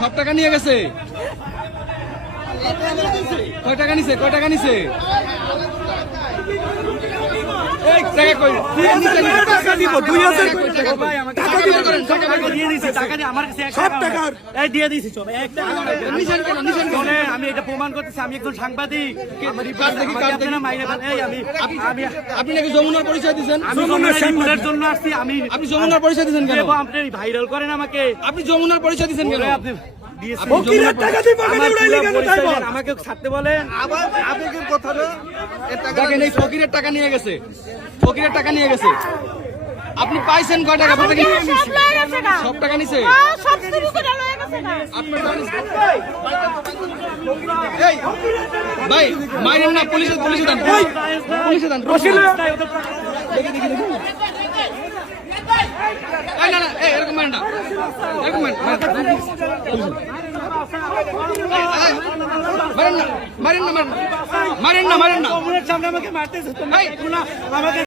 সব টাকা নিয়ে গেছে। কয় টাকা নিছে? কয় টাকা নিছে? আমি এটা প্রমাণ করতেছি, আমি একজন সাংবাদিক। আপনি নাকি যমুনার পরিচয় দিচ্ছেন? জন্য আসছি আমি। আপনি যমুনার পরিচয় দিচ্ছেন কেন? আপনি ভাইরাল করেন আমাকে। আপনি যমুনার পরিচয় দিচ্ছেন কেন? আমাকে ছাড়তে বলে। দেখেন এই ফকিরের টাকা নিয়ে গেছে, ফকিরের টাকা নিয়ে গেছে। আপনি পাইছেন কয় টাকা? সব টাকা নিছে। ভাই মাইরেন না, পুলিশে পুলিশে দেন, পুলিশে দেন। না না এরকম মারেন না, এরকম মারেন না, মারেন না, মারেন না, মারেন না, মারেন না। সামনে আমাকে মারতেছে।